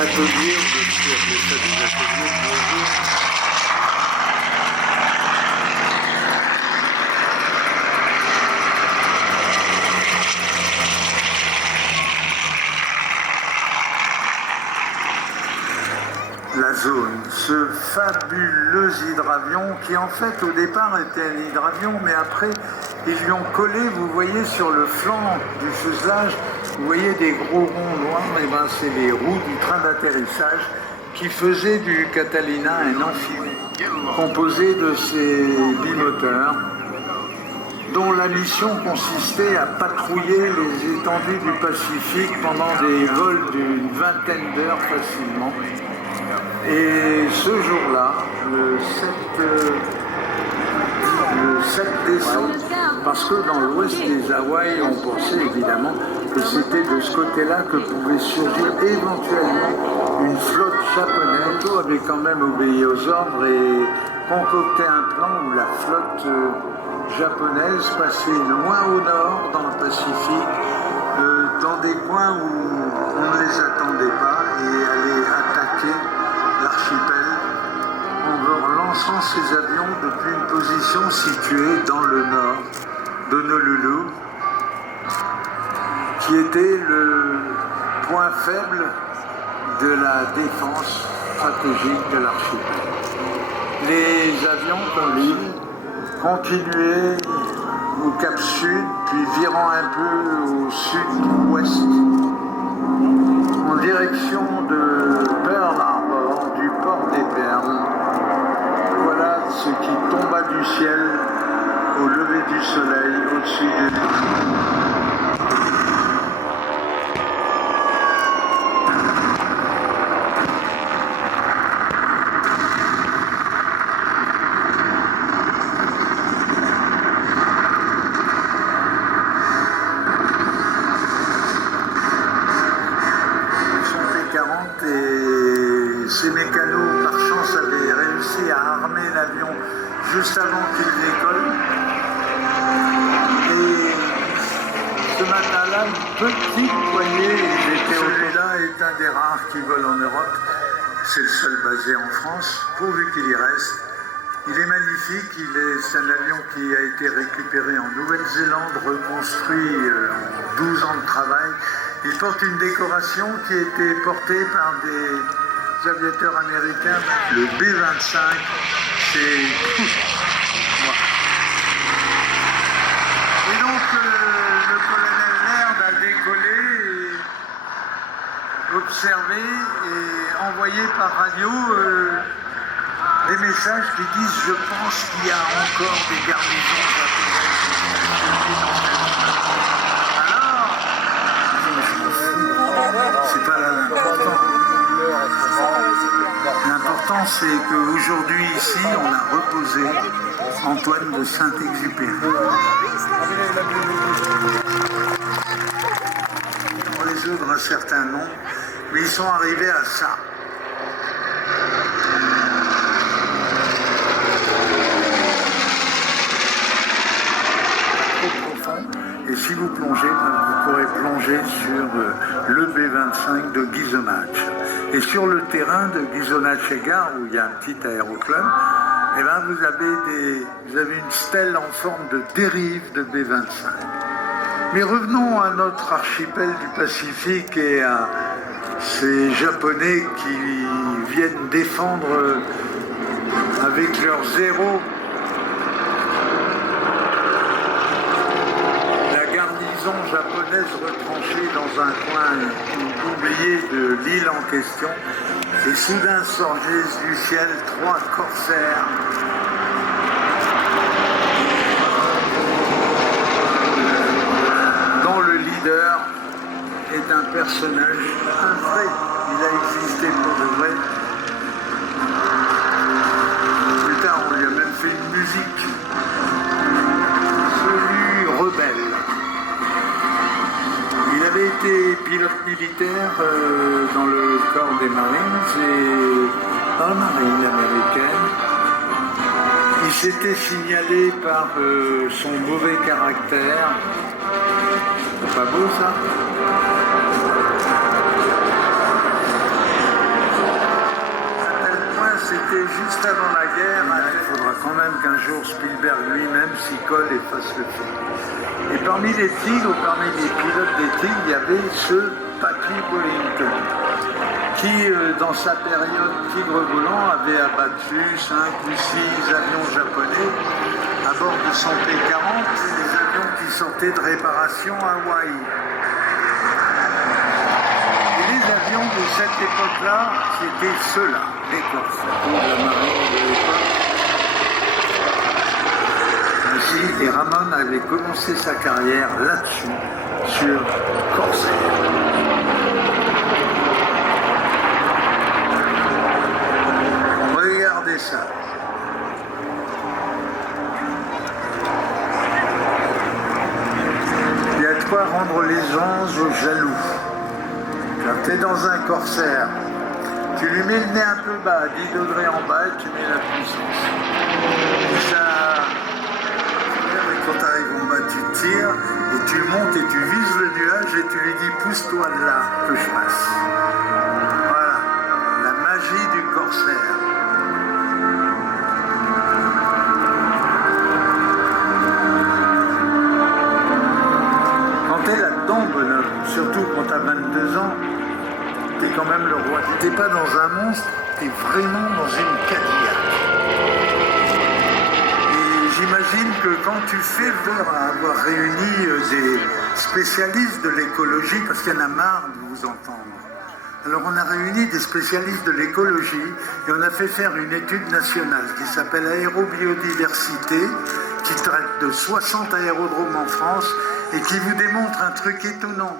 d'ateliers, on observe l'état des ateliers de nos jours. La zone, ce fabuleux hydravion qui en fait au départ était un hydravion, mais après ils lui ont collé, vous voyez sur le flanc du fuselage, vous voyez des gros ronds noirs, et ben c'est les roues du train d'atterrissage qui faisaient du Catalina un amphibie composé de ces bimoteurs dont la mission consistait à patrouiller les étendues du Pacifique pendant des vols d'une vingtaine d'heures facilement. Et ce jour-là, le 7 décembre, parce que dans l'ouest des Hawaïs, on pensait évidemment que c'était de ce côté-là que pouvait surgir éventuellement une flotte japonaise. On avait quand même obéi aux ordres et concocté un plan où la flotte japonaise passait loin au nord dans le Pacifique, dans des coins où on ne les attendait pas et allait attaquer l'archipel en relançant ses avions depuis une position située dans le nord d'Honolulu, qui était le point faible de la défense stratégique de l'archipel. Les avions, comme l'île, continuaient au Cap Sud, puis virant un peu au sud-ouest, en direction de Pearl Harbor, du port des Perles. Voilà ce qui tomba du ciel au lever du soleil au-dessus de l'île. Et ces mécanos, par chance, avaient réussi à armer l'avion juste avant qu'il décolle. Et ce matin-là, une petite poignée, celui-là est un des rares qui vole en Europe. C'est le seul basé en France, pourvu qu'il y reste. Il est magnifique, c'est un avion qui a été récupéré en Nouvelle-Zélande, reconstruit en 12 ans de travail. Il porte une décoration qui a été portée par des aviateurs américains. Le B-25, c'est moi. Et donc, le colonel Laird a décollé, et observé et envoyé par radio des messages qui disent « Je pense qu'il y a encore des garnisons japonaises. » C'est pas l'important. L'important, c'est qu'aujourd'hui, ici, on a reposé Antoine de Saint-Exupéry. On résoudre un certain nombre, mais ils sont arrivés à ça. Et si vous plongez, vous pourrez plonger sur le B-25 de Gizonach. Et sur le terrain de Gizonach-Egar, où il y a un petit aéroclub, eh ben vous avez une stèle en forme de dérive de B-25. Mais revenons à notre archipel du Pacifique et à ces Japonais qui viennent défendre avec leurs zéros japonaise retranchée dans un coin oublié de l'île en question, et soudain sorgissent du ciel 3 corsaires dont le leader est un personnage, un vrai, il a existé pour de vrai. Plus tard on lui a même fait une musique, celui rebelle. Il avait été pilote militaire dans le corps des Marines et dans la marine américaine. Il s'était signalé par son mauvais caractère. C'est pas beau ça? Spielberg lui-même s'y colle et fasse le film. Et parmi les tigres, parmi les pilotes des tigres, il y avait ce Patty Bollington, qui, dans sa période tigre volant, avait abattu 5 ou 6 avions japonais à bord de son P-40, des avions qui sortaient de réparation à Hawaï. Et les avions de cette époque-là, c'était ceux-là, les Corsair, de la marine de l'époque. Ainsi, et Ramon avait commencé sa carrière là-dessus, sur Corsair. Regardez ça. Il y a de quoi rendre les anges jaloux. Quand tu es dans un Corsair, tu lui mets le nez un peu bas, 10 degrés en bas, et tu mets la puissance. Et ça, quand tu arrives en bas, tu tires, et tu montes et tu vises le nuage, et tu lui dis pousse-toi de là, que je passe. Voilà, la magie du Corsair. Quand tu es là-dedans, bonhomme, surtout quand tu as 22 ans, tu es quand même le roi. Tu n'es pas dans un monstre, tu es vraiment dans une Cadillac. J'imagine que quand tu fais peur à avoir réuni des spécialistes de l'écologie, parce qu'il y en a marre de vous entendre, alors on a réuni des spécialistes de l'écologie et on a fait faire une étude nationale qui s'appelle Aérobiodiversité, qui traite de 60 aérodromes en France et qui vous démontre un truc étonnant.